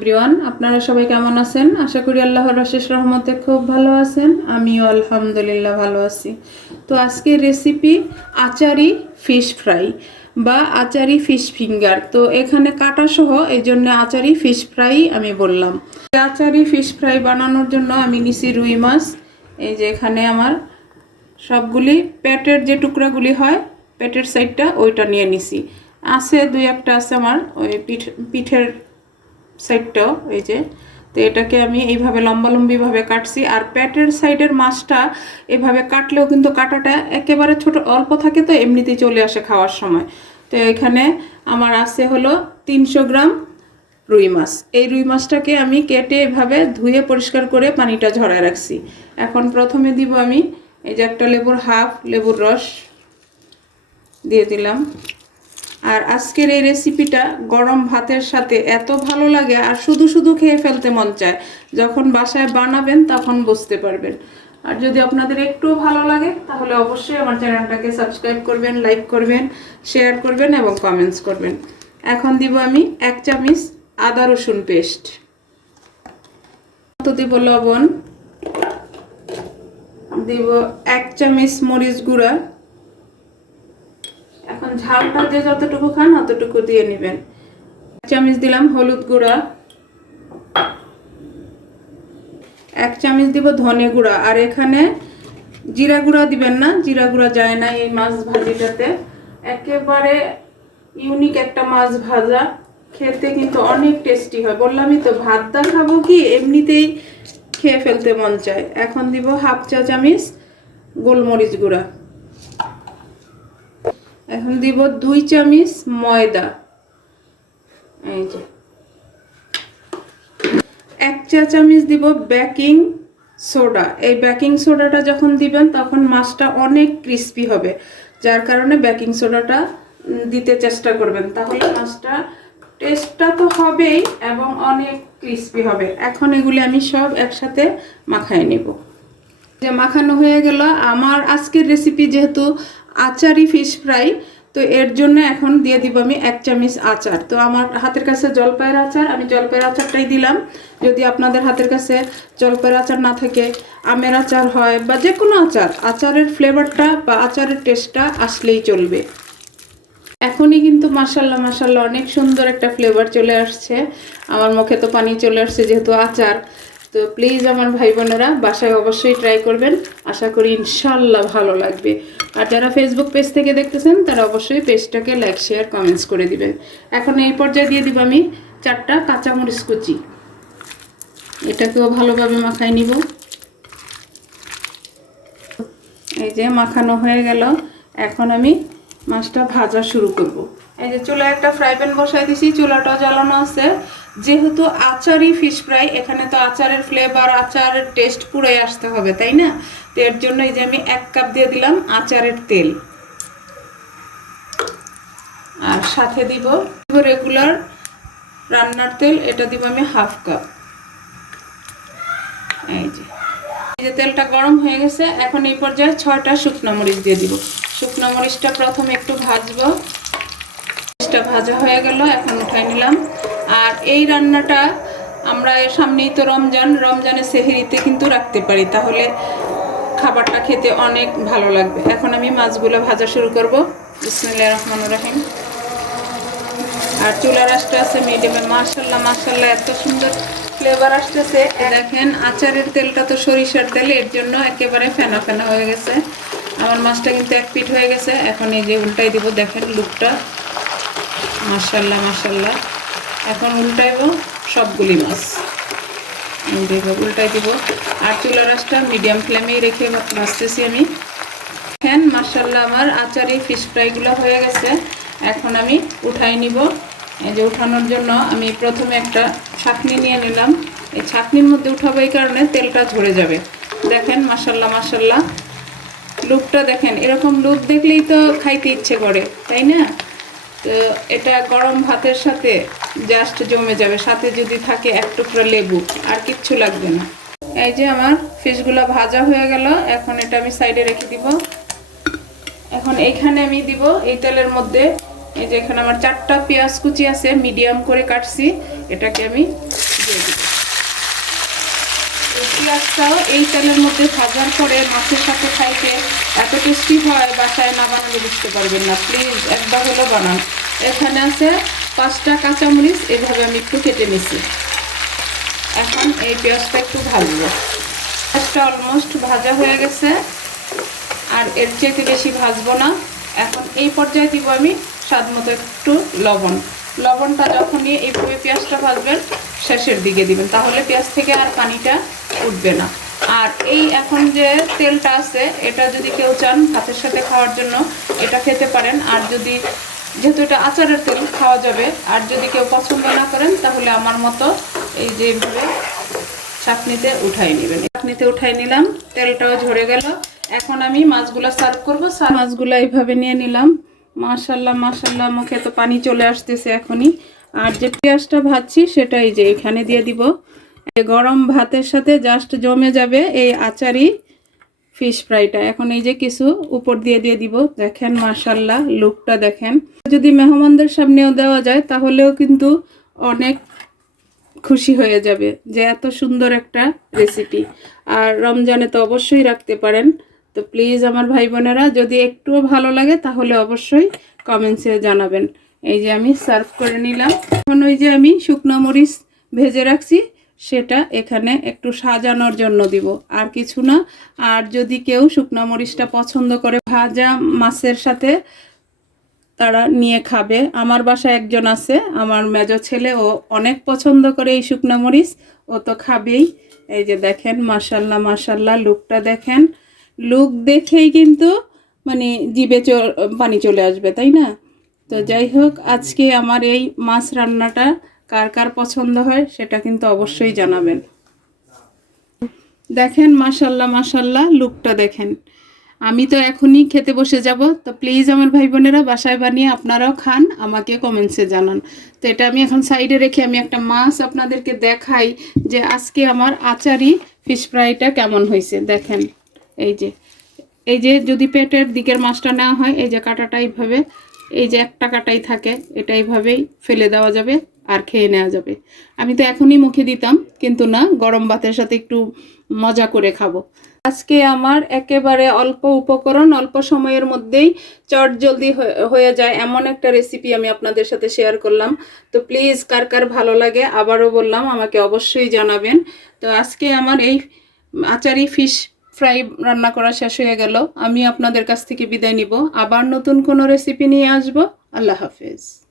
Everyone, আপনারা সবাই কেমন আছেন? আশা করি আল্লাহর অশেষ রহমতে খুব ভালো আছেন। আমিও আলহামদুলিল্লাহ ভালো আছি। তো আজকের রেসিপি আচারি ফিশ ফ্রাই বা আচারি ফিশ ফিঙ্গার তো এখানে কাটা সহ এই জন্য আচারি ফিশ ফ্রাই আমি বললাম। আচারি ফিশ ফ্রাই বানানোর জন্য আমি নিছি রুই মাছ। এই যে এখানে আমার সবগুলি পেটের যে টুকরাগুলি হয়, পেটের সাইডটা ওইটা নিয়ে নিছি। আছে দুই একটা আছে আমার ওই পিঠ পিঠের সাইডটাও এই যে। তো এটাকে আমি এইভাবে লম্বালম্বিভাবে কাটছি। আর প্যাটের সাইডের মাছটা এভাবে কাটলেও কিন্তু কাটাটা একেবারে ছোট, অল্প থাকে তো এমনিতেই চলে আসে খাওয়ার সময়। তো এখানে আমার আছে হলো তিনশো গ্রাম রুই মাছ। এই রুই মাছটাকে আমি কেটে এভাবে ধুয়ে পরিষ্কার করে পানিটা ঝরায় রাখছি। এখন প্রথমে দিব আমি এই যে একটা লেবুর হাফ লেবুর রস দিয়ে দিলাম। আর আজকের এই রেসিপিটা গরম ভাতের সাথে এত ভালো লাগে, আর শুধু শুধু খেয়ে ফেলতে মন চায়। যখন বাসায় বানাবেন তখন বুঝতে পারবেন। আর যদি আপনাদের একটু ভালো লাগে, তাহলে অবশ্যই আমার চ্যানেলটাকে সাবস্ক্রাইব করবেন লাইক করবেন শেয়ার করবেন এবং কমেন্টস করবেন। এখন দিব আমি এক চামচ আদা রসুন পেস্ট দিব লবণ। দিব এক চামচ মরিচ গুঁড়া। ঝালটা যে যতটুকু খান, অতটুকু দিয়ে নেবেন। এক চামচ দিলাম হলুদ গুঁড়া। এক চামচ দিব ধনে গুঁড়া। আর এখানে জিরা গুঁড়া দিবেন না, জিরা গুঁড়া যায় না এই মাছ ভাজিটাতে। একেবারে ইউনিক একটা মাছ ভাজা। খেতে কিন্তু অনেক টেস্টি হয়। বললামই তো ভাত দা খাব কি, এমনিতেই খেয়ে ফেলতে মন চায়। এখন দিব হাফ চা চামচ গোলমরিচ গুঁড়া। এখন দিব দুই চামচ ময়দা। এই যে। এক চা চামচ দিব বেকিং সোডা। এই বেকিং সোডাটা যখন দিবেন, তখন মাছটা অনেক ক্রিস্পি হবে। যার কারণে বেকিং সোডাটা দিতে চেষ্টা করবেন। তাহলে মাছটা টেস্টটা তো হবেই এবং অনেক ক্রিস্পি হবে। এখন এগুলি আমি সব একসাথে মাখায় নেব। যে মাখানো হয়ে গেল, আমার আজকের রেসিপি যেহেতু আচারি ফিশ ফ্রাই তো এর জন্য এখন দিয়ে দিব আমি এক চামচ আচার। তো আমার হাতের কাছে জলপাইয়ের আচার, আমি জলপাইয়ের আচারটাই দিলাম। যদি আপনাদের হাতের কাছে জলপাইয়ের আচার না থাকে, আমের আচার হয় বা যে কোনো আচার, আচারের ফ্লেভারটা বা আচারের টেস্টটা আসলেই চলবে। এখনই কিন্তু মাসাল্লাহ মাসাল্লাহ অনেক সুন্দর একটা ফ্লেভার চলে আসছে। আমার মুখে তো পানি চলে আসছে যেহেতু আচার। তো প্লিজ আমার ভাই বোনেরা, বাসায় অবশ্যই ট্রাই করবেন। আশা করি ইনশাল্লাহ ভালো লাগবে। আর যারা ফেসবুক পেজ থেকে দেখতেছেন, তারা অবশ্যই পেজটাকে লাইক শেয়ার কমেন্টস করে দিবেন। এখন এই পর্যায়ে দিয়ে দিব আমি চারটা কাঁচামরিচ কুচি। এটাকেও ভালোভাবে মাখায় নিব। এই যে মাখানো হয়ে গেল। এখন আমি মাছটা ভাজা শুরু করব। এই যে চুলায় একটা ফ্রাই প্যান বসাই দিছি, চুলাটাও জ্বালানো আছে। যেহেতু আচারই ফিশ ফ্রাই এখানে তো আচারের ফ্লেভার আচারের টেস্ট পুরোই আসতে হবে, তাই না? তো এর জন্য এই যে আমি এক কাপ দিয়ে দিলাম আচারের তেল। আর সাথে দিব রেগুলার রান্নার তেল, এটা দিব আমি হাফ কাপ এই যে এই যে তেলটা গরম হয়ে গেছে, এখন এই পর্যায়ে ছয়টা শুকনো মরিচ দিয়ে দিব। শুকনো মরিচটা প্রথমে একটু ভাজবো। মরিচটা ভাজা হয়ে গেল, এখন উঠাই নিলাম। আর এই রান্নাটা আমরা সামনেই তো রমজান, রমজানের সেহেরিতে কিন্তু রাখতে পারি। তাহলে খাবারটা খেতে অনেক ভালো লাগবে। এখন আমি মাছগুলো ভাজা শুরু করব। বিসমিল্লাহ রহমান রাহিম। আর চুলার আসতে আছে মিডিয়ামে মার্শাল্লাহ মার্শাল্লাহ এত সুন্দর ফ্লেভার আসতেছে। দেখেন, আচারের তেলটা তো সরিষার তেল, এর জন্য একেবারে ফেনা ফেনা হয়ে গেছে। আমার মাছটা কিন্তু এক পিঠ হয়ে গেছে। এখন এই যে উল্টাই দিব, দেখেন লুকটা। মার্শাল্লাহ মার্শাল্লাহ এখন উল্টাইব সবগুলি মাছ। উল্টাই দিব। আর চুলার আঁচটা মিডিয়াম ফ্লেমেই রেখে ভাজতেছি আমি। দেখেন মার্শাল্লাহ আমার আচারি ফিশ ফ্রাইগুলো হয়ে গেছে। এখন আমি উঠাই নিব। এই যে উঠানোর জন্য আমি প্রথমে একটা ছাকনি নিয়ে নিলাম। এই ছাকনির মধ্যে উঠাবো এই কারণে তেলটা ঝরে যাবে। দেখেন মাসাল্লাহ মাসাল্লাহ লুকটা দেখেন, এরকম লুক দেখলেই তো খাইতে ইচ্ছে করে, তাই না? তো এটা গরম ভাতের সাথে জাস্ট জমে যাবে, সাথে যদি থাকে এক টুকরো লেবু, আর কিচ্ছু লাগবে না। এই যে আমার ফিশগুলো ভাজা হয়ে গেল, এখন এটা আমি সাইডে রেখে দিব। এখন এইখানে আমি দিব এই তেলের মধ্যে, এই যে এখানে আমার চারটা পেঁয়াজ কুচি আছে, মিডিয়াম করে কাটছি, এটাকে আমি দিয়ে দিব। এই এই তেলের মধ্যে ভাজার পরে মাছের সাথে খাইতে এত টেস্টি হয়, বাসায় না বানালে বুঝতে পারবেন না। প্লিজ, একবার হলো বানান। এখানে আছে পাঁচটা কাঁচামরিচ, এভাবে আমি একটু কেটে নিছি। এখন এই পেঁয়াজটা একটু ভাজবো। পেঁয়াজটা অলমোস্ট ভাজা হয়ে গেছে, আর এর চেয়ে বেশি ভাজবো না। এখন এই পর্যায়ে দিব আমি স্বাদ মতো একটু লবণ। লবণটা যখনই এইভাবে পেঁয়াজটা ভাজবেন, শেষের দিকে দিবেন। তাহলে পেঁয়াজ থেকে আর পানিটা উঠবে না। আর এই এখন যে তেলটা আছে, এটা যদি কেউ চান ভাতের সাথে খাওয়ার জন্য, এটা খেতে পারেন। আর যদি, যেহেতু এটা আচারের তেল, খাওয়া যাবে। আর যদি কেউ পছন্দ না করেন, তাহলে আমার মতো এই যে এইভাবে চাটনিতে উঠাই নেবেন। চাটনিতে উঠাই নিলাম, তেলটাও ঝরে গেল। এখন আমি মাছগুলো সার্ভ করব। মাছগুলো এইভাবে নিয়ে নিলাম। মাশাল্লাহ মাশাল্লাহ, মুখে তো পানি চলে আসতেছে এখনই। আর যে পেঁয়াজটা ভাজছি সেটাই যে এখানে দিয়ে দিব। গরম ভাতের সাথে জাস্ট জমে যাবে এই আচারি ফিশ ফ্রাইটা এখন এই যে কিছু উপর দিয়ে দিয়ে দিব। দেখেন, মাশাল্লাহ লুকটা দেখেন। যদি মেহমানদের সামনেও দেওয়া যায়, তাহলেও কিন্তু অনেক খুশি হয়ে যাবে যে এত সুন্দর একটা রেসিপি আর রমজানে তো অবশ্যই রাখতে পারেন। তো প্লিজ আমার ভাই বোনেরা, যদি একটুও ভালো লাগে, তাহলে অবশ্যই কমেন্টসে জানাবেন। এই যে আমি সার্ভ করে নিলাম। এখন ওই যে আমি শুকনো মরিচ ভেজে রাখছি। সেটা এখানে একটু সাজানোর জন্য দিব। আর কিছু না। আর যদি কেউ শুকনো মরিচটা পছন্দ করে, ভাজা মাছের সাথে তারা নিয়ে খাবে। আমার বাসায় একজন আছে, আমার মেজ ছেলে, ও অনেক পছন্দ করে এই শুকনো মরিচ। ও তো খাবেই। এই যে দেখেন মাসাল্লাহ মাসাল্লাহ লুকটা দেখেন। লুক দেখেই কিন্তু মানে চ- পানি চলে আসবে, তাই না? তো যাই হোক, আজকে আমার এই মাছ রান্নাটা কার কার পছন্দ হয় সেটা কিন্তু অবশ্যই জানাবেন। দেখেন, মাশাল্লাহ মাশাল্লাহ, লুকটা দেখেন। আমি তো এখনই খেতে বসে যাব, তো প্লিজ আমার ভাই বোনেরা বাসায় বানিয়ে আপনারাও খান, আমাকে কমেন্টসে জানান। তো এটা আমি এখন সাইডে রেখে আমি একটা মাছ আপনাদেরকে দেখাই যে আজকে আমার আচারি ফিশ ফ্রাইটা কেমন হয়েছে। দেখেন, এই যে এই যে যদি পেটের দিকের মাছটা নেওয়া হয়, এই যে কাটাটা এইভাবে, এই যে একটা কাটাই থাকে, এটা এইভাবেই ফেলে দেওয়া যাবে। আর খেয়ে নেওয়া যাবে। আমি তো এখনই মুখে দিতাম, কিন্তু না, গরম ভাতের সাথে একটু মজা করে খাব। আজকে আমার একেবারে অল্প উপকরণ, অল্প সময়ের মধ্যেই চট জলদি হয়ে- যায় এমন একটা রেসিপি আমি আপনাদের সাথে শেয়ার করলাম। তো প্লিজ কার কার ভালো লাগে আবারও বললাম, আমাকে অবশ্যই জানাবেন। তো আজকে আমার এই আচারি ফিশ ফ্রাই রান্না করা শেষ হয়ে গেল। আমি আপনাদের কাছ থেকে বিদায় নিব। আবার নতুন কোনো রেসিপি নিয়ে আসব। আল্লাহ হাফেজ।